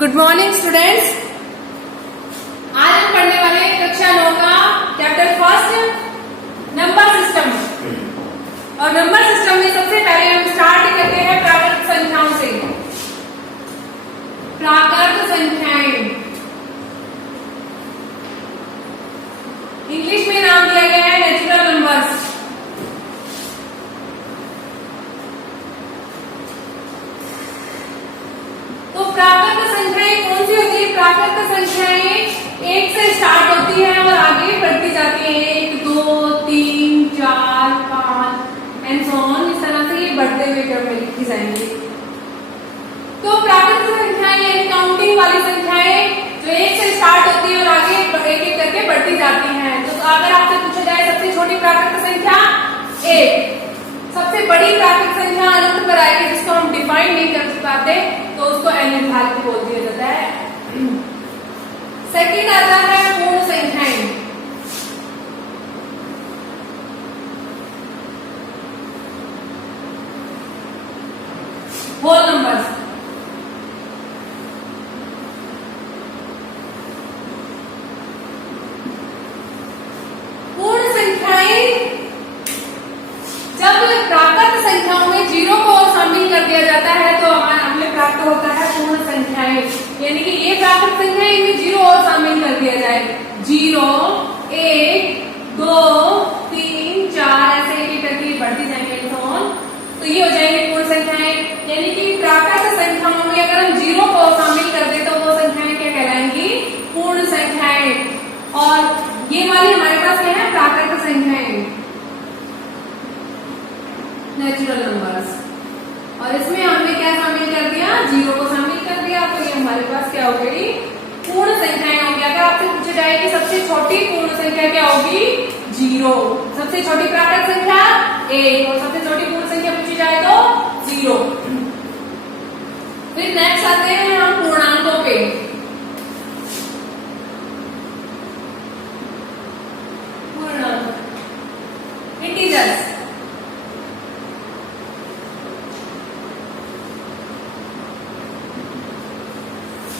Good morning students. आज हम पढ़ने वाले कक्षा 9 का चैप्टर फर्स्ट नंबर सिस्टम। और नंबर सिस्टम में सबसे पहले हम स्टार्ट करते हैं प्राकृत संख्याओं से। प्राकृत संख्याएं इंग्लिश में नाम दिया गया है नेचुरल नंबर्स। तो प्राकृत संख्याएं कौन सी होती है? प्राकृत संख्याएं एक से स्टार्ट होती है और आगे बढ़ती जाती है। 1 2 3 4 5 एंड सो ऑन, इस तरह से ये बढ़ते हुए क्रम में लिखी जाएंगी। तो प्राकृत संख्याएं यानी काउंटिंग वाली संख्याएं जो एक से स्टार्ट होती है और आगे एक एक करके बढ़ती जाती हैं। तो अगर आपसे पूछा जाए सबसे छोटी प्राकृत संख्या 1, सबसे बड़ी प्राकृत संख्या अनंत पर आएगी जिसको हम डिफाइन नहीं कर पाते तो उसको अनंत बोल दिया जाता है। सेकंड आता है पूर्ण संख्याएं। Whole numbers. पूर्ण संख्याएं जब प्राकृत संख्याओं में जीरो को शामिल कर दिया जाता है तो हमें प्राप्त होता है पूर्ण संख्याएं। यानी कि ये प्राकृत संख्याएं इनमें जीरो और शामिल कर दिया जाए। 0 1 2 3 4 ऐसे एक करके बढ़ती जाएंगे तो ये हो जाएंगे पूर्ण संख्याएं। यानी कि प्राकृत संख्याओं में अगर हम जीरो को शामिल कर दे तो वो संख्याएं क्या कहलाएंगी? पूर्ण संख्याएं। और ये वाली हमारे पास क्या है? प्राकृत संख्याएं, नेचुरल नंबर्स। और इसमें हमने क्या शामिल कर दिया? जीरो को शामिल कर दिया। तो ये हमारे पास क्या हो गई? पूर्ण संख्याएं होंगी। अगर आपसे पूछा जाए कि सबसे छोटी पूर्ण संख्या क्या होगी? 0। सबसे छोटी प्राकृत संख्या 1 और सबसे छोटी पूर्ण संख्या पूछी जाए तो 0। फिर नेक्स्ट आते हैं हम पूर्णांकों पे। पूर्णांक इंटीजर्स।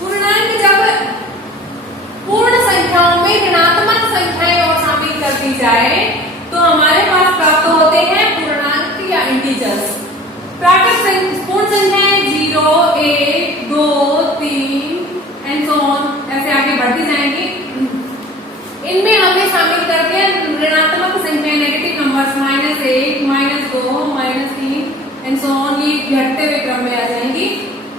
पूर्णांक जब पूर्ण संख्याओं में ऋणात्मक संख्याएं और शामिल कर दी जाए तो हमारे पास प्राप्त होते हैं पूर्णांक या इंटीजर्स। प्राकृत पूर्ण संख्याएं 0 1 2 3 एंड सो ऑन ऐसे आगे बढ़ती जाएंगी। इनमें हमने शामिल कर दिया ऋणात्मक संख्याएं, negative numbers -1 -2 -3 and so on, ये घटते हुए क्रम में आ जाएंगी।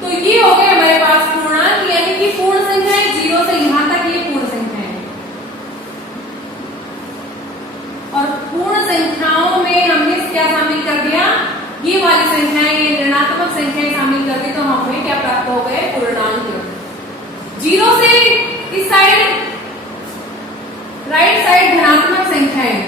तो ये हो गए हमारे पास पूर्णांक। यानी कि पूर्ण संख्याएं 0 से यहां तक ये पूर्ण संख्याएं। और पूर्ण संख्याओं में हमने क्या शामिल कर दिया? ये वाली संख्याएं, ये ऋणात्मक संख्याएं शामिल कर दी तो हमें क्या प्राप्त हो गए? पूर्णांक। 0 से इस साइड राइट साइड धनात्मक संख्याएं,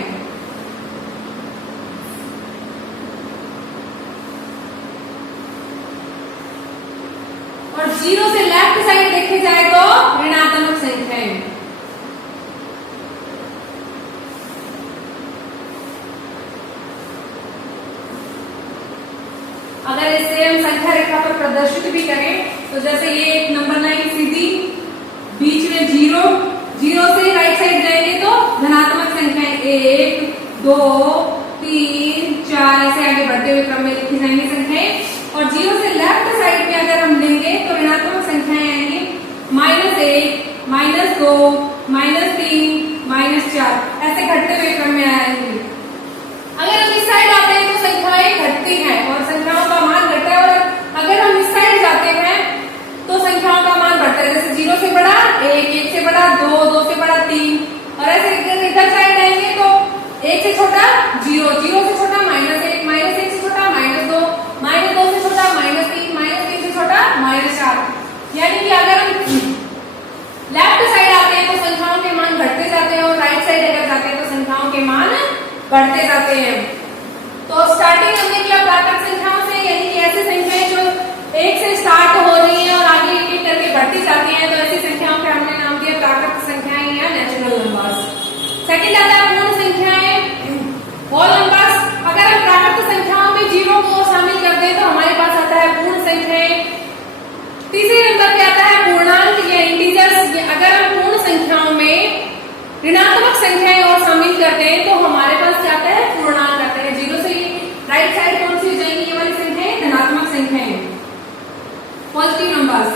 और 0 से लेफ्ट साइड देखे जाए तो ऋणात्मक संख्याएं। अगर इसे हम संख्या रेखा पर प्रदर्शित भी करें तो जैसे ये एक नंबर लाइन सीधी, बीच में 0 से राइट साइड जाएंगे तो धनात्मक संख्याएं 1 2 3 4 ऐसे आगे बढ़ते हुए क्रम में लिखी जाएंगी संख्याएं। और 0 से लेफ्ट साइड में अगर हम लेंगे तो ऋणात्मक संख्याएं आएंगी -1 -2 -3 -4 ऐसे घटते हुए क्रम में आएंगी। अगर हम इस साइड आते हैं तो संख्याएं घटती हैं और संख्याओं का मान घटता है। और अगर हम इस साइड जाते हैं तो संख्याओं का मान बढ़ता है। जैसे 0 से बड़ा 1, 1 से बड़ा 2, 2 से बड़ा 3, और ऐसे इधर साइड आएंगे तो 1 से छोटा 0, 0 से छोटा -1, -1 से छोटा -2, -2 से छोटा -3, -3 से छोटा -4। यानी कि अगर हम लेफ्ट साइड आते हैं तो संख्याओं के मान घटते जाते हैं और राइट साइड अगर जाते हैं तो संख्याओं के मान बढ़ते जाते हैं। तो स्टार्टिंग हमने किया प्राकृत संख्याओं से, यानी कि ऐसी संख्याएं जो 1 से स्टार्ट हो रही हैं और आगे एक एक करके बढ़ती जाती हैं, तो ऐसी संख्याओं का हमने नाम दिया प्राकृत संख्याएं या नेचुरल नंबर्स। सेकंड आता है पूर्ण संख्याएं, होल नंबर्स। अगर हम प्राकृत संख्याओं में 0 को शामिल कर दें तो हमारे पास आता है पूर्ण संख्याएं। तीसरे नंबर पे आता है पूर्ण अगर हम पूर्ण संख्याओं में ऋणात्मक संख्याएं और शामिल करते हैं तो हमारे पास क्या आता है, पूर्णांक आता है। जीरो से राइट साइड कौन सी हो जाएंगी, ये वाली संख्याएं धनात्मक संख्याएं, पॉजिटिव नंबर्स।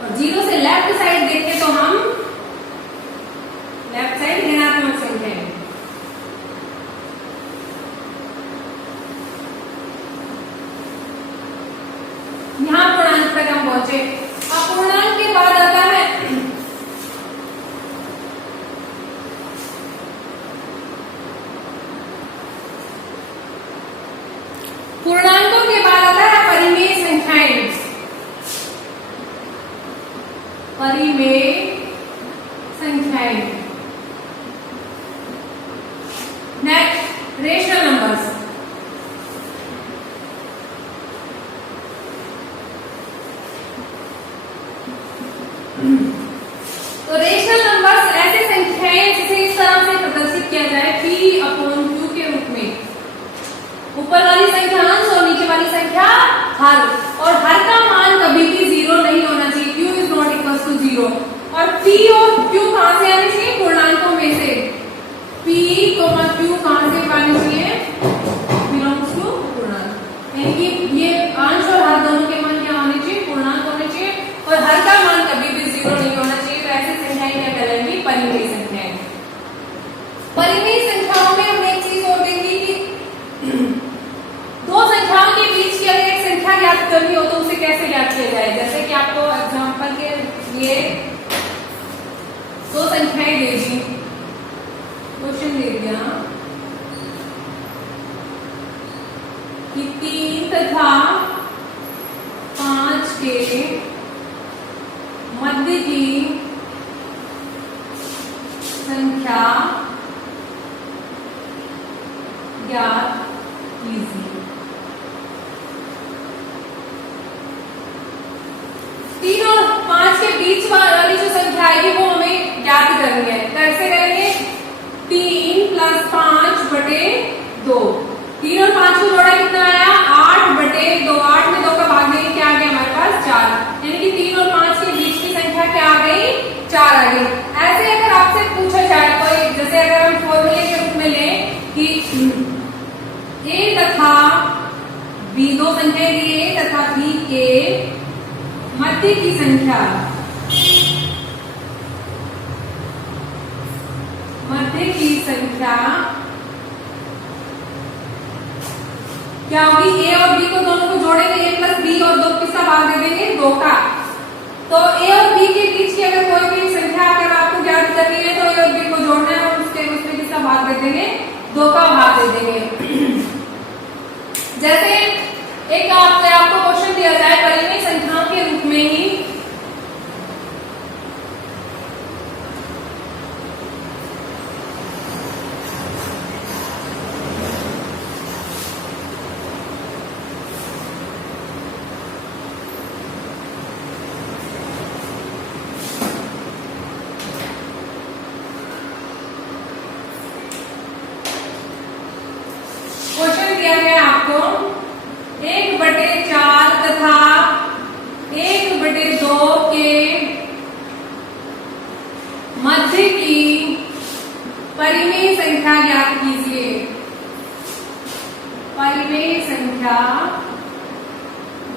और जीरो से लेफ्ट साइड देखें तो हम लेफ्ट साइड ऋणात्मक संख्याएं। यहां पूर्णांक तक हम पहुंचे। अब पूर्णांक के बाद आता है पूर्णांकों के बाद आता है परिमेय संख्याएं। परिमेय संख्याएं, नेक्स्ट रेशनल नंबर्स। तो रेशनल नंबर्स ऐसी संख्याएं जिसे इस तरह से प्रदर्शित किया जाए P/Q के रूप में। ऊपर वाली संख्या अंश और नीचे वाली संख्या हर, और हर का मान कभी भी जीरो नहीं होना चाहिए, Q is not equal to zero. और P और Q कहां से आने चाहिए, पूर्णांकों में से। P, Q कहां से आने चाहिए, बिलोंग्स टू पूर्णांक, यानी कि ये अंश और हर दोनों के मान क्या होने चाहिए, पूर्णांक होने चाहिए, और हर का मान कभी भी जीरो नहीं होना चाहिए। तो ऐसी संख्याएं क्या कहलाएंगी, परिमेय संख्याएं। परिमेय संख्याओं में हमने एक चीज और देखी कि दो संख्याओं के बीच की अगर एक संख्या ज्ञात करनी हो तो उसे कैसे ज्ञात किया जाए। जैसे कि आपको एग्जांपल के लिए दो संख्याएं दे दी, क्वेश्चन दे दिया कि 3 तथा 5 के मध्य की संख्या ज्ञात कीजिए। 3 और 5 के बीच वाली जो संख्या आएगी वो हमें ज्ञात करनी है। कैसे करेंगे, 3 + 5 बटे 2। 3 और 5 को जोड़ा कितना आया, 8 बटे 2। 8 में 2 का भाग देंगे, क्या आ गया हमारे पास 4। यानी कि 3 और 5 के बीच की संख्या क्या आ गई, 4 आ गई। ऐसे अगर आपसे पूछा जाए कोई, जैसे अगर हम फॉर्मूले के रूप में लें कि A तथा B, दो संख्याएं दी A तथा B के मध्य की संख्या, मध्य की संख्या क्या होगी, A और B को दोनों को जोड़ेंगे, A + B और 2 किसका भाग दे देंगे, 2 का। तो A और B के बीच की अगर कोई भी संख्या अगर आपको ज्ञात करनी है तो A और B को जोड़ना है और उसमें किसका भाग दे देंगे, 2 का भाग दे देंगे। जैसे एक आपको क्वेश्चन दिया जाए परिमेय संख्याओं के रूप में ही, क्वेश्चन दिया गया आपको 1/4 तथा 1/2 के मध्य की परिमेय संख्या ज्ञात कीजिए। परिमेय संख्या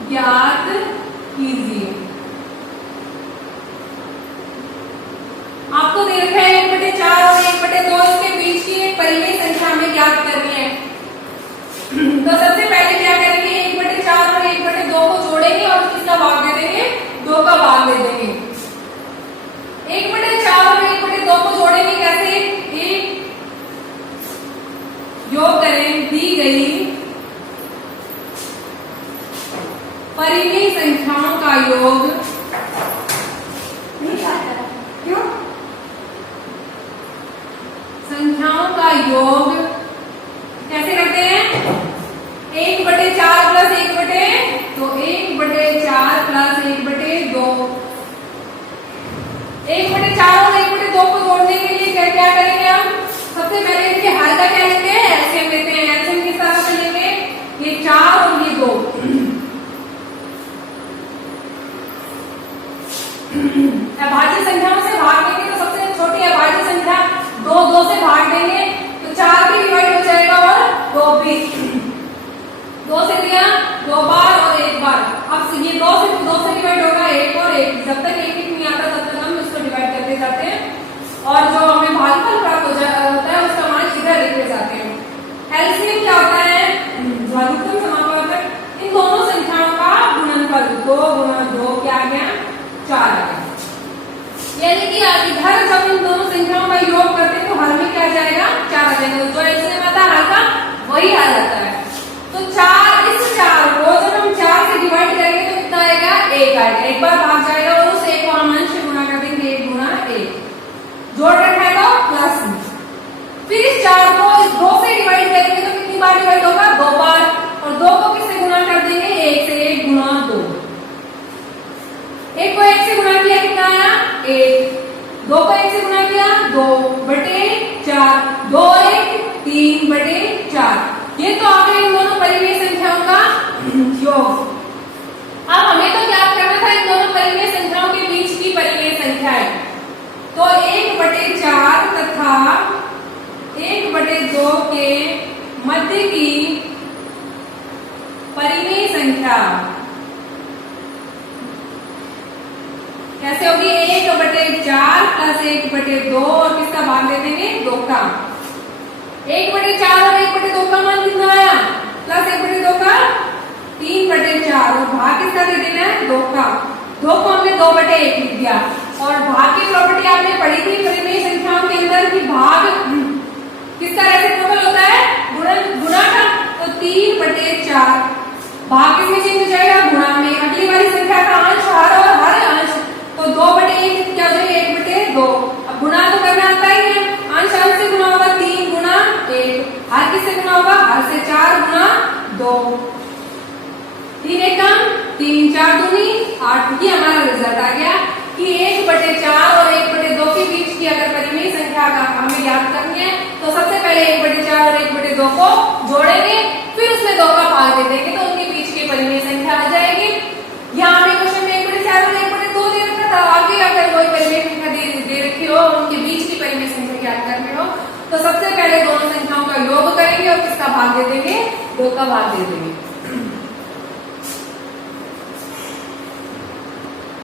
ज्ञात कीजिए। आपको दे रखा है 1/4 और 1/2, इसके बीच की एक परिमेय संख्या हमें ज्ञात करनी है। तो सबसे पहले क्या करेंगे, 1/4 और 1/2 को जोड़ेंगे और किसका भाग दे देंगे, 2 का भाग दे देंगे। 1/4 और 1/2 को जोड़ेंगे कैसे, एक योग करें दी गई परिमेय संख्याओं का योग, क्यों, संख्याओं का योग कैसे करते हैं, 1/4 + 1/2, तो 1/4 + 1/2। 1/4 और 1/2 को जोड़ने के लिए क्या करेंगे हम, सबसे पहले इनके हर का क्या लेते हैं, एलसीएम लेते हैं। एलसीएम किस तरह से लेंगे, ये 4 और ये 2। अब ये दो से डिवाइड होगा एक और एक, जब तक एक नहीं आता तब तक हम इसको डिवाइड करते जाते हैं और जो हमें भागफल प्राप्त होता है उसका मान इधर लिखते जाते हैं। एलसीएम क्या होता है, लघुत्तम समापवर्तक इन दोनों संख्याओं का गुणनफल, 2 गुणा 2 क्या आ गया, 4 आ गया। यानी कि इधर जब इन दोनों संख्याओं का योग करते हैं तो हर में क्या आ जाएगा, 4 आ जाएगा। जो एलसीएम आता है हर का वही आ जाता है। तो 4, इस 4 को जब हम 4 से डिवाइड करेंगे तो कितना आएगा, 1 आएगा। एक बार भाग जाएगा और उस 1 को हम अंश में गुणा कर देंगे, 1 गुणा 1 जोड़ रखेगा प्लस। फिर इस 4 को इस 2 से डिवाइड करेंगे तो कितनी बार डिवाइड होगा, 2 बार। और 2 को किससे गुणा कर देंगे, 1 से, 1 गुणा 2। 1 को 1 से गुणा किया कितना आया, 1। 2 को 1 से गुणा किया 2 बटे 4, 2 और 1 3 बटे 4। ये तो आ गए इन दोनों परिमेय संख्याओं का योग। अब हमें तो ज्ञात करना था इन दोनों परिमेय संख्याओं के बीच की परिमेय संख्याएं। तो 1 बटे 4 तथा 1 बटे 2 के मध्य की परिमेय संख्या कैसे होगी, 1 बटे 4 प्लस 1 बटे 2 और किसका भाग दे देंगे, 2 का। 1 बटे 4 और 1 बटे 2 का मान कितना आया, प्लस 1 बटे 2 का 3 बटे 4 और भाग किसका दे देना है, 2 का। 2 को हमने 2 बटे 1 लिख दिया। और भाग की प्रॉपर्टी आपने पढ़ी थी परिमेय संख्याओं के अंदर कि भाग किसका रेसिप्रोकल होता है, गुणा का। तो 3 बटे 4 भाग किसमें चेंज हो जाएगा, गुणा में। अगली वाली संख्या का अंश हर और हर अंश, तो 2 बटे 1 क्या हो जाएगा, 1 बटे 2। अब गुणा तो करना आता ही है, अंश अंश से गुणा होगा, 3 गुणा 1। हर किससे गुणा होगा, हर से 4 गुणा 2। 3 एकम 3 4 दूनी 8। ये हमारा रिजल्ट आ गया कि 1 बटे 4 और 1 बटे 2 के बीच की अगर परिमेय संख्या का हमें याद करनी है तो सबसे पहले 1 बटे 4 और 1 बटे 2 को जोड़ेंगे, फिर उसमें 2 का भाग दे देंगे तो उनके बीच की परिमेय संख्या आ जाएगी। यहाँ हमें क्वेश्चन में 1 बटे 4 और 1 बटे 2 दे रखा था, आगे अगर कोई परिमेय संख्या दे रखी हो उनके बीच की परिमेय संख्या याद करनी हो तो सबसे पहले दोनों संख्याओं का योग करेंगे और किसका भाग दे देंगे, 2 का भाग दे देंगे।